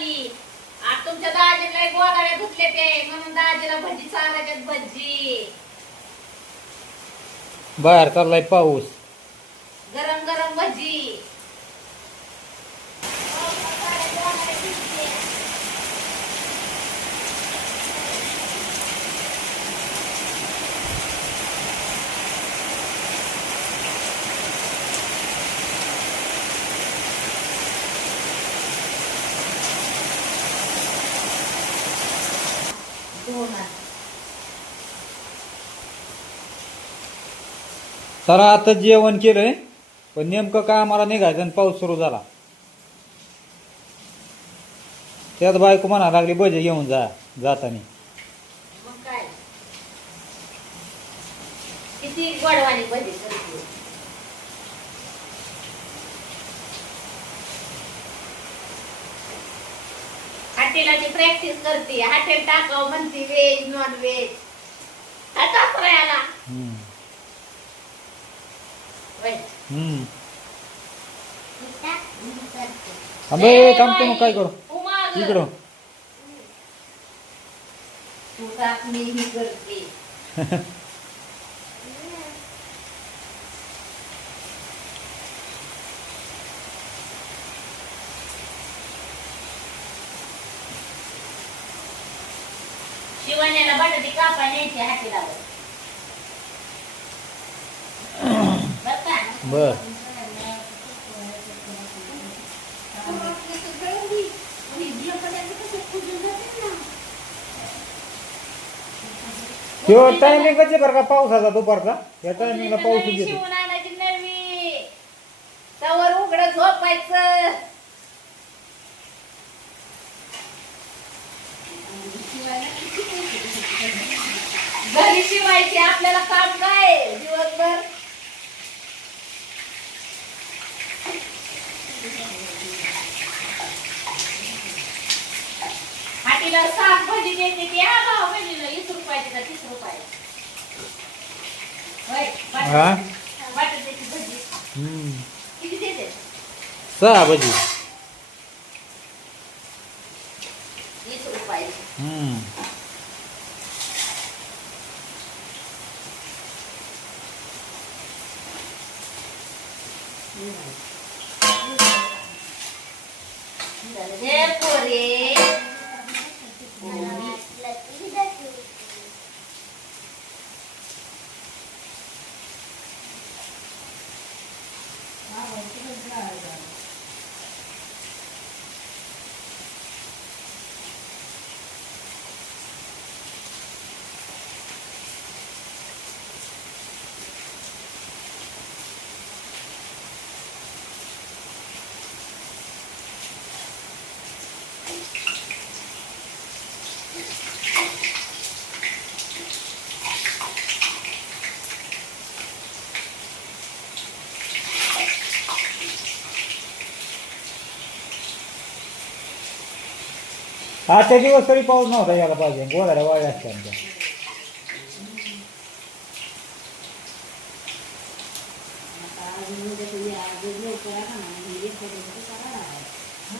चालली आज तुमच्या दाजीला गोदाड्या धुतले ते. म्हणून दाजीला भजी चालायच्यात भजी. बाहेर चाललाय पाऊस. गरम गरम भजी. चला आता जेवण केलंय पण नेमकं काय आम्हाला निघायचं आणि पाऊस सुरू झाला. त्यात बायको म्हणा लागली भजे घेऊन जा जातानी. हॉटेलाची प्रॅक्टिस करते हॉटेल टाकाव म्हणते व्हेज नॉन व्हेज आता मग काय बाई, करू उमाग. इकडं तू टाक मी ही करते शिवण्याला बटाटे कापा न्यायचे हातीलावर बर का बर. ह्यो टायमिंग कसे बरं का पावसाचा दुपारचा? या टायमिंगला पाऊस येतो. शिवून आणायची नवी. तवर उघड झोपायचं. घरी शिवायची आपल्याला काम काय? दिवसभर. हाटीला सात भजी देते ती या भाव भजीला वीस रुपयाची का तीस रुपयाची होय हा? बटाट्याची बटाट्याची भजी हम्म. किती देते सहा भजी वीस रुपयाची हम्म. हे पोरे आजच्या दिवस तरी पाऊस नव्हता यायला पाहिजे. गोदाड्या वाळल्या असत्या आमच्या.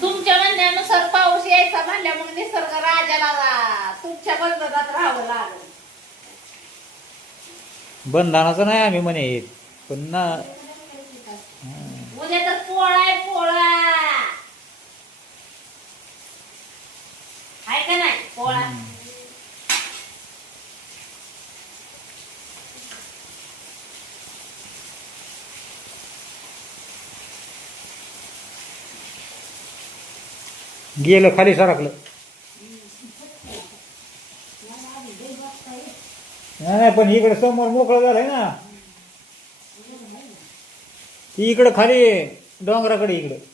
तुमच्या म्हणण्यानुसार पाऊस यायचा म्हणल्या मग निसर्ग राजाला तुमच्या बंधनात राहावं लागलं. बंधनाचं नाही आम्ही म्हणे. पण ना उद्या तर पोळा आहे पोळा. आहे का नाही पोळा गेलं खाली सरकलं. नाही नाही, पण इकडे समोर मोकळं झालंय ना. ती इकडं खाली डोंगराकडे इकडं.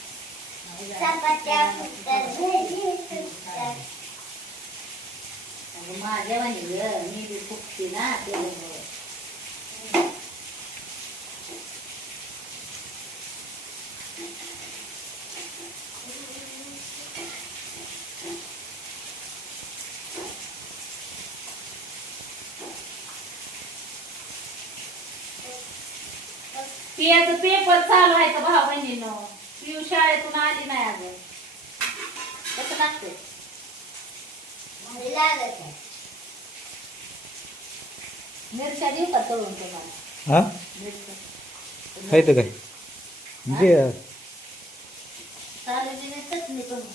माझ्या वाणी ग मी बी फुगते ना त्याच्यामुळे पेपर चालू आहे तर भाऊ बहिणीनं पिऊ शाळेतून आली नाही अगं. कसं लागतंय? मिरच्या देऊ का तळून तुम्हाला? हा? मिरच्या. खायचं काय दे चालेल मी चटणी करून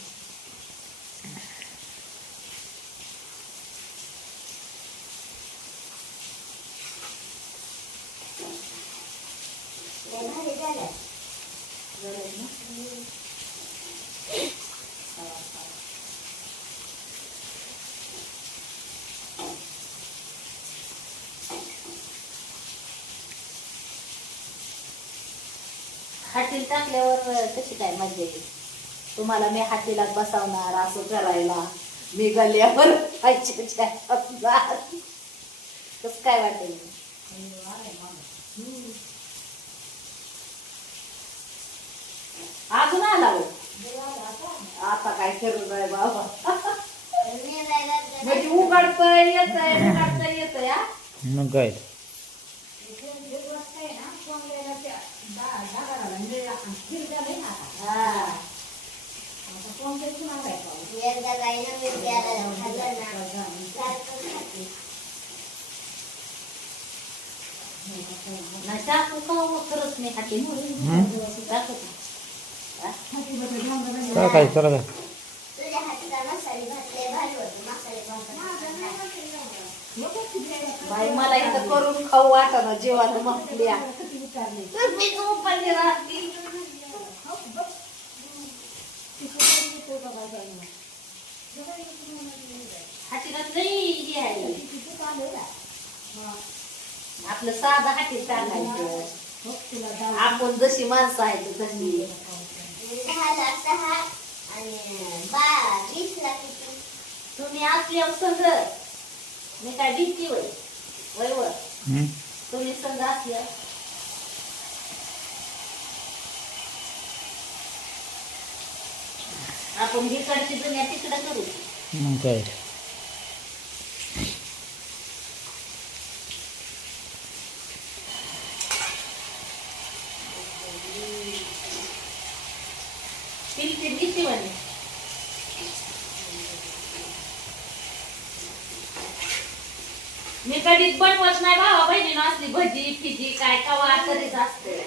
गरज हाटील टाकल्यावर कशी काय मजा येईल? तुम्हाला मी हातीला बसवणार असं करायला. मी गल्यावर खायच्या कस काय वाटेल? अजून आला हो. आता काय करू नाही बाबा? म्हणजे उघडतय येतय उघडतय येतय हा? मग काय हा. नाही टाकू का हो खरंच मी हाती टाकू का? हा? काय काय चला काय बाई मला इथं करून खाऊ वाटणं जेवायला म्हटल्या लई हे आहे. आपलं साधं हाती टाकायचं आपण जशी माणसं आहेत तशी. तुम्ही असल्यावर संग मी काय भीती वय वय वर? तुम्ही संग असल्या आपण इकडची दुनिया तिकडं करू. मग काय? भीती म्हणे मी कधीच बनवत नाही भावा बहिणीनं असली भजी फिजी काय कवा तरीच असते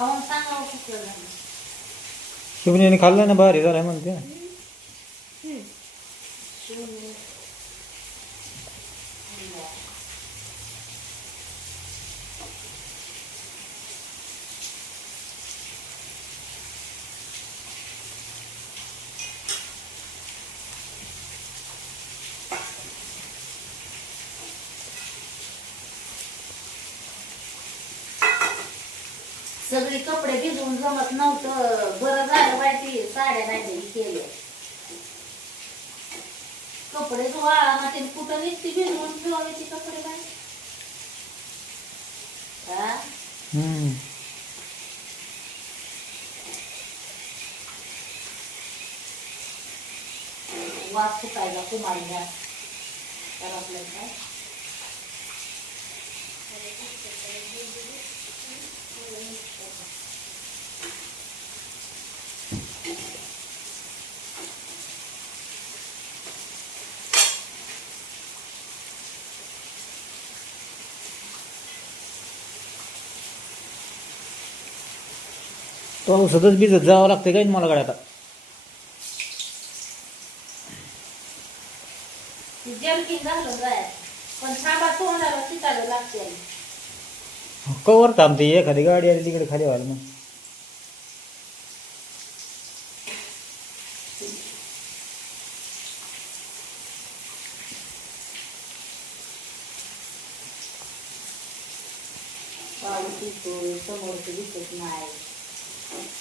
खाऊन सांगावं कसलं झालं शिवण्याने खाल्लं ना भारी झालाय म्हणते कपडे भिजवून जमत नव्हतं. बरं झालं माहिती साड्या नाही केल्या. कपडे वाळा ना ते कुठं निघते भिजवून ठेवायचे कपडे बाय. वास फुटायचा कुमारी घ्या तर आपल्याला काय? पावसातच भिजत जावं लागतं काय मला गाड्या आता ती जलकिंग घालून जाय पण थांबा तोंडाला चिताडं लागते कवर थांबते एखादी गाडी आली तिकडे खाली व्हायला मग. पाऊस येतोय समोरचं दिसत नाही. Thank you.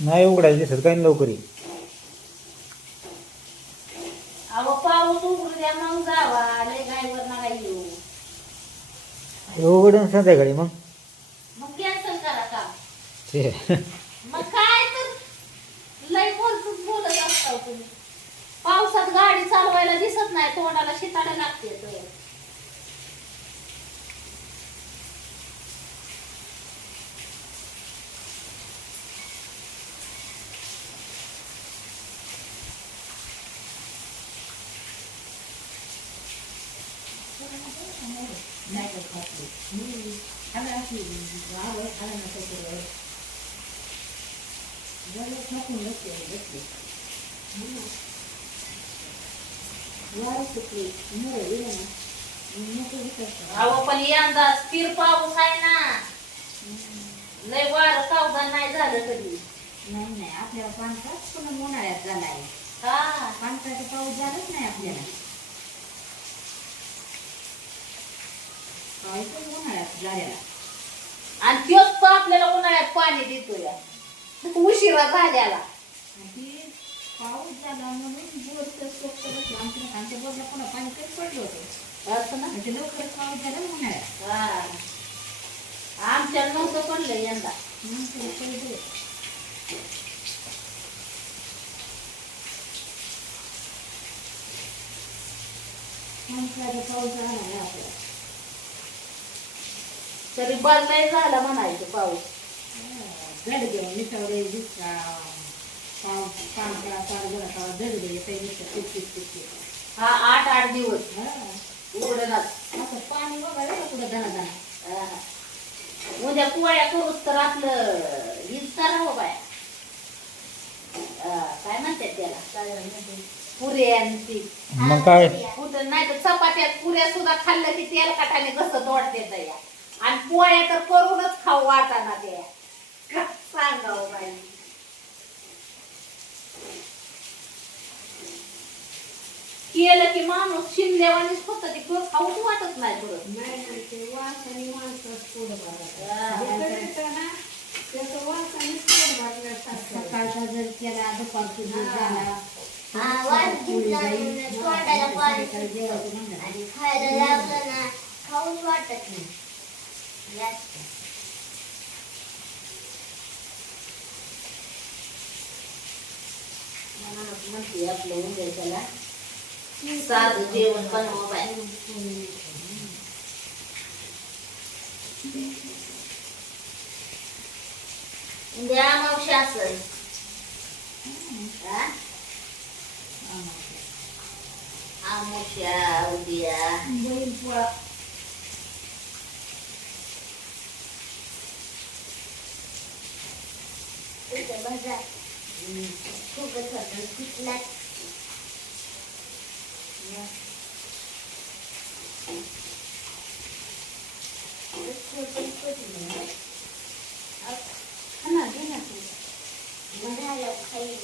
नाही उघडायचं दिसत काही लवकर अहो पाऊस उघडू द्या मग जावा लय गायवर नका येऊ. उघडून संध्याकाळी मग. मग कॅन्सल करा का ते मग काय तर लय बोलतच बोलत असता तुम्ही. पावसात गाडी चालवायला दिसत नाही तोंडाला शिताडे लागते तर. अहो पण यंदा स्थिर पाऊस आहे ना. लय वार सावधान नाही झालं कधी. नाही नाही आपल्याला पानकाच पण उन्हाळ्यात झालाय. हा. पानकाचा पाऊस झालाच नाही आपल्याला. पण उन्हाळ्यात आणि त्योच तो आपल्याला उन्हाळ्यात पाणी देतो या उशिरा झाल्याला. पाऊस झाला म्हणून बोरचं सोपत बसलं. आमच्या आमच्या बोरला पुन्हा पाणी कमी पडलं होतं. म्हणजे लवकर पाऊस झाला उन्हाळ्यात. हा. आमच्या नव्हतं पडलं यंदा. पाऊस झाला नाही आपल्याला तरी बदलाय झाला म्हणायचं पाऊस गडगे मिसळले दुसरा पाऊस पानकाळा पार जरा का दगडे काही नुसतं टिप टिप टिप टिप हा आठ आठ दिवस. हा. पाणी बघायला का पुढं दणा दणा उद्या पोळ्या करूच तर आपलं हीच करावं बाय. काय म्हणतात त्याला? पुऱ्या आणि ती. मग काय? कुठं नाही तर चपात्यात पुऱ्या सुद्धा खाल्लं की तेल काटाने कसं तोडते या आणि पोळ्या तर करूनच खाऊ वाटाना त्या का सांगावं बाई केलं की माणूस शिंदेवानीच फक्त ते खाऊच वाटत नाही थोडं नाही ते. हा. जे करतं ना, त्याचं भरल्यासारखं. सकाळचा जर केला दुपारची जर झाला वास. आणि खायला लागलं ना खाऊच वाटत नाही जास्त म्हणते आपलं उद्या त्याला साधं जेवण बनवा बाय उद्या मावशी असेल हा? आमुष्या उद्या बैल पोळा इथं बसा खूपच होतं कुठला खाना घे ना तू म्हणाला खाईल